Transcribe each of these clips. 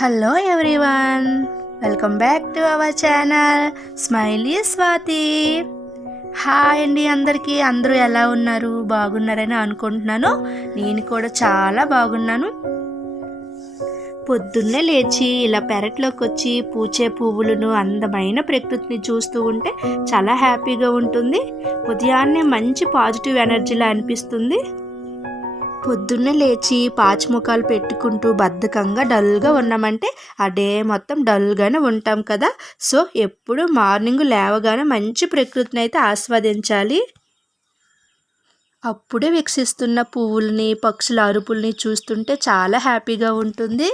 Hello everyone, welcome back to our channel smiley Swathi. Hi అండి అందరికీ. అందరూ ఎలా ఉన్నారు? బాగున్నారని అనుకుంటున్నాను. నేను కూడా చాలా బాగున్నాను. పొద్దున్నే లేచి ఇలా పెరట్లోకి వచ్చి పూచే పువ్వులను, అందమైన ప్రకృతిని చూస్తూ ఉంటే చాలా హ్యాపీగా ఉంటుంది. ఉదయాన్నే మంచి పాజిటివ్ ఎనర్జీలా అనిపిస్తుంది. పొద్దున్నే లేచి పాచిముఖాలు పెట్టుకుంటూ బద్ధకంగా డల్గా ఉన్నామంటే ఆ డే మొత్తం డల్గానే ఉంటాం కదా. సో ఎప్పుడు మార్నింగ్ లేవగానే మంచి ప్రకృతిని అయితే ఆస్వాదించాలి. అప్పుడే వికసిస్తున్న పువ్వుల్ని, పక్షుల అరుపుల్ని చూస్తుంటే చాలా హ్యాపీగా ఉంటుంది.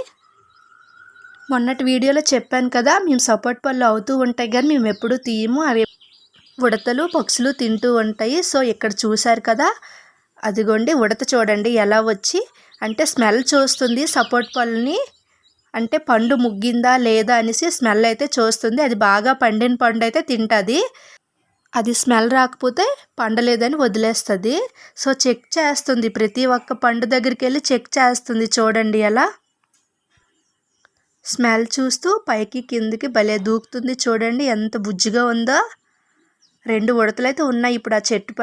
మొన్నటి వీడియోలో చెప్పాను కదా, మేము సపోర్ట్ పళ్ళు అవుతూ ఉంటాయి కానీ మేము ఎప్పుడూ తీయము. అవి ఉడతలు, పక్షులు తింటూ ఉంటాయి. సో ఇక్కడ చూశారు కదా, అదిగోండి ఉడత చూడండి ఎలా వచ్చి అంటే స్మెల్ చూస్తుంది సపోర్ట్ పళ్ళని. అంటే పండు ముగ్గిందా లేదా అనేసి స్మెల్ అయితే చూస్తుంది. అది బాగా పండిన పండు అయితే తింటుంది. అది స్మెల్ రాకపోతే పండలేదని వదిలేస్తుంది. సో చెక్ చేస్తుంది, ప్రతి ఒక్క పండు దగ్గరికి వెళ్ళి చెక్ చేస్తుంది. చూడండి ఎలా స్మెల్ చూస్తూ పైకి కిందికి భలే దూకుతుంది. చూడండి ఎంత బుజ్జిగా ఉందో. 2 ఉడతలు అయితే ఉన్నాయి ఇప్పుడు ఆ చెట్టు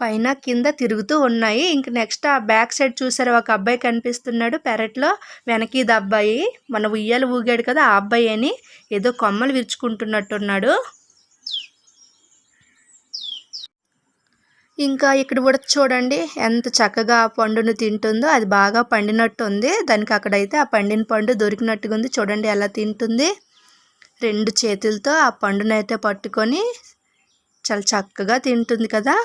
పైన కింద తిరుగుతూ ఉన్నాయి. ఇంక నెక్స్ట్ ఆ బ్యాక్ సైడ్ చూసారు, ఒక అబ్బాయి కనిపిస్తున్నాడు పెరట్లో. వెనక ఇది అబ్బాయి, మన ఉయ్యాలు ఊగాడు కదా ఆ అబ్బాయి అని, ఏదో కొమ్మలు విరుచుకుంటున్నట్టున్నాడు. ఇంకా ఇక్కడ కూడా చూడండి ఎంత చక్కగా ఆ పండును తింటుందో. అది బాగా పండినట్టు ఉంది. దానికి అక్కడైతే ఆ పండిన పండు దొరికినట్టుగా ఉంది. చూడండి ఎలా తింటుంది. 2 చేతులతో ఆ పండునైతే పట్టుకొని చాలా చక్కగా తింటుంది కదా.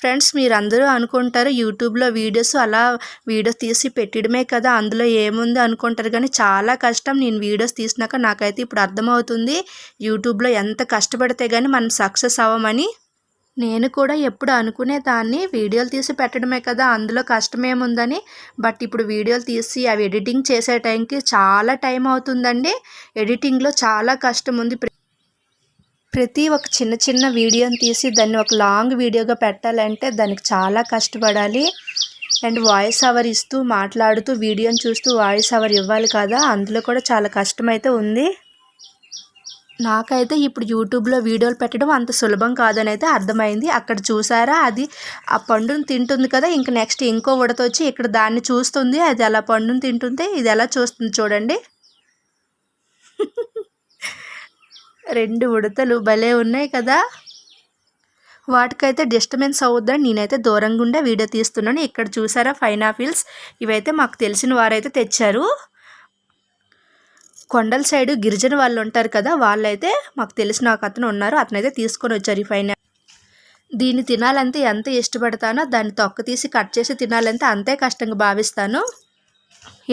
ఫ్రెండ్స్, మీరందరూ అనుకుంటారు యూట్యూబ్లో వీడియోస్ తీసి పెట్టడమే కదా, అందులో ఏముంది అనుకుంటారు. కానీ చాలా కష్టం. నేను వీడియోస్ తీసినాక నాకైతే ఇప్పుడు అర్థమవుతుంది యూట్యూబ్లో ఎంత కష్టపడితే కానీ మనం సక్సెస్ అవ్వమని. నేను కూడా ఎప్పుడు అనుకునేదాన్ని వీడియోలు తీసి పెట్టడమే కదా, అందులో కష్టమేముందని. బట్ ఇప్పుడు వీడియోలు తీసి అవి ఎడిటింగ్ చేసే టైంకి చాలా టైం అవుతుందండి. ఎడిటింగ్లో చాలా కష్టం ఉంది. ప్రతి ఒక చిన్న వీడియోని తీసి దాన్ని ఒక లాంగ్ వీడియోగా పెట్టాలంటే దానికి చాలా కష్టపడాలి. అండ్ వాయిస్ ఓవర్ ఇస్తూ మాట్లాడుతూ వీడియోని చూస్తూ వాయిస్ ఓవర్ ఇవ్వాలి కదా, అందులో కూడా చాలా కష్టమైతే ఉంది. నాకైతే ఇప్పుడు యూట్యూబ్లో వీడియోలు పెట్టడం అంత సులభం కాదని అయితే అర్థమైంది. అక్కడ చూసారా, అది ఆ పండును తింటుంది కదా. ఇంక నెక్స్ట్ ఇంకో ఉడత వచ్చి ఇక్కడ దాన్ని చూస్తుంది. అది అలా పండును తింటుంటే ఇది ఎలా చూస్తుంది చూడండి. 2 ఉడతలు భలే ఉన్నాయి కదా. వాటికైతే డిస్టర్బెన్స్ అవుద్దని నేనైతే దూరంగా ఉండే వీడియో తీస్తున్నాను. ఇక్కడ చూసారా పైనాపిల్స్, ఇవైతే మాకు తెలిసిన వారైతే తెచ్చారు. కొండల సైడు గిరిజన వాళ్ళు ఉంటారు కదా, వాళ్ళైతే మాకు తెలిసిన ఒక అతను ఉన్నారు, అతనైతే తీసుకొని వచ్చారు ఈ దీన్ని తినాలంటే ఎంత ఇష్టపడతానో దాన్ని తొక్క తీసి కట్ చేసి తినాలంటే అంతే కష్టంగా భావిస్తాను.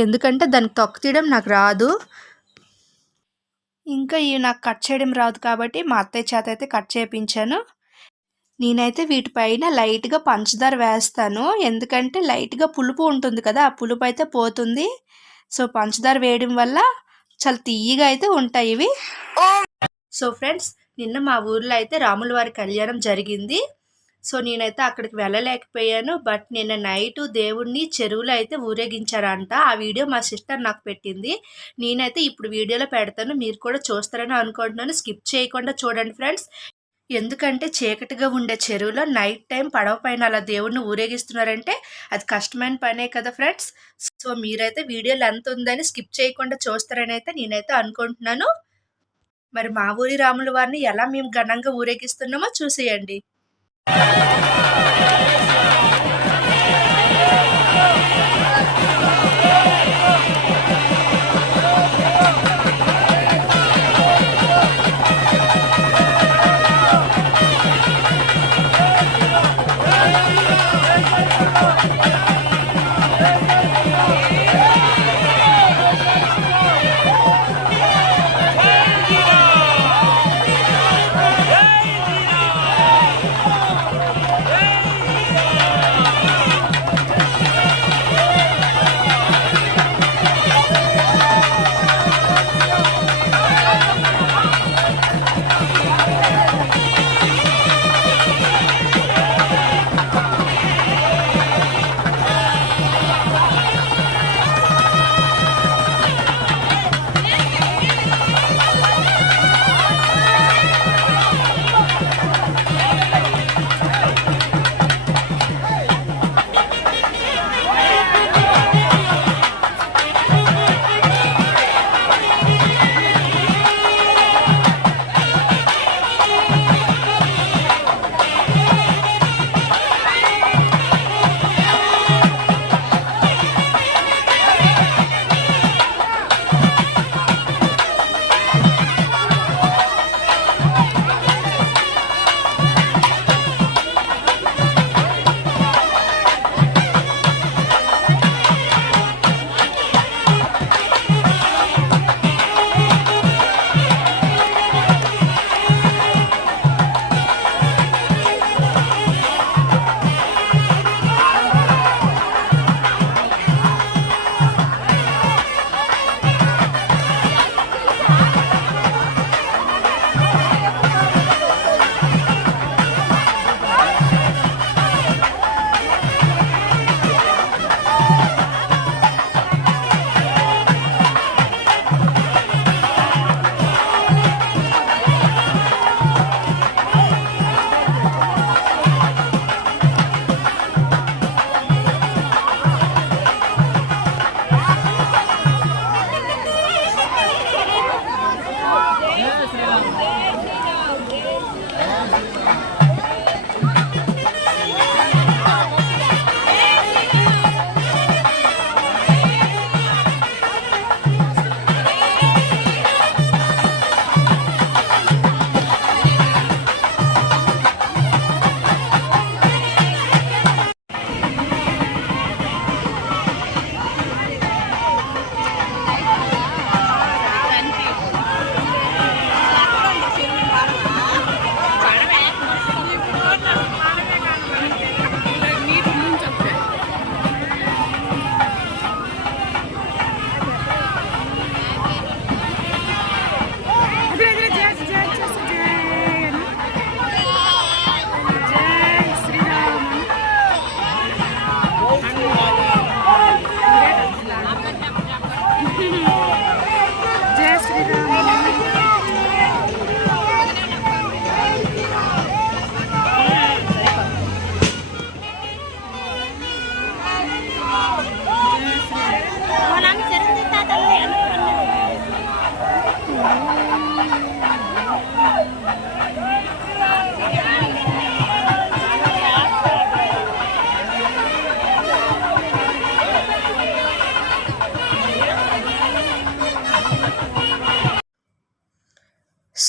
ఎందుకంటే దానికి తొక్క తీయడం నాకు రాదు. ఇంకా ఇవి నాకు కట్ చేయడం రాదు కాబట్టి మా అత్తయ్య చేత అయితే కట్ చేయించాను. నేనైతే వీటిపైన లైట్గా పంచదార వేస్తాను, ఎందుకంటే లైట్గా పులుపు ఉంటుంది కదా, ఆ పులుపు అయితే పోతుంది. సో పంచదార వేయడం వల్ల చాలా తీయగా అయితే ఉంటాయి ఇవి. సో ఫ్రెండ్స్, నిన్న మా ఊర్లో అయితే రాముల వారి కళ్యాణం జరిగింది. సో నేనైతే అక్కడికి వెళ్ళలేకపోయాను. బట్ నిన్న నైటు దేవుణ్ణి చెరువులో అయితే ఊరేగించారంట. ఆ వీడియో మా సిస్టర్ నాకు పెట్టింది. నేనైతే ఇప్పుడు వీడియోలో పెడతాను, మీరు కూడా చూస్తారని అనుకుంటున్నాను. స్కిప్ చేయకుండా చూడండి ఫ్రెండ్స్. ఎందుకంటే చీకటిగా ఉండే చెరువులో నైట్ టైం పడవ పైన అలా దేవుణ్ణి ఊరేగిస్తున్నారంటే అది కష్టమైన పనే కదా ఫ్రెండ్స్. సో మీరైతే వీడియోలు ఎంత ఉందని స్కిప్ చేయకుండా చూస్తారని అయితే నేనైతే అనుకుంటున్నాను. మరి మా ఊరి రాముల వారిని ఎలా మేము ఘనంగా ఊరేగిస్తున్నామో చూసేయండి.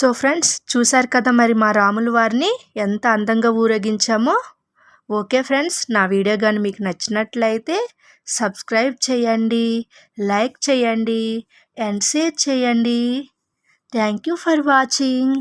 సో ఫ్రెండ్స్, చూశారు కదా మరి మా రాముల వారిని ఎంత అందంగా ఊరేగించామో. ఓకే ఫ్రెండ్స్, నా వీడియో కానీ మీకు నచ్చినట్లయితే సబ్స్క్రైబ్ చేయండి, లైక్ చేయండి అండ్ షేర్ చేయండి. Thank you for watching.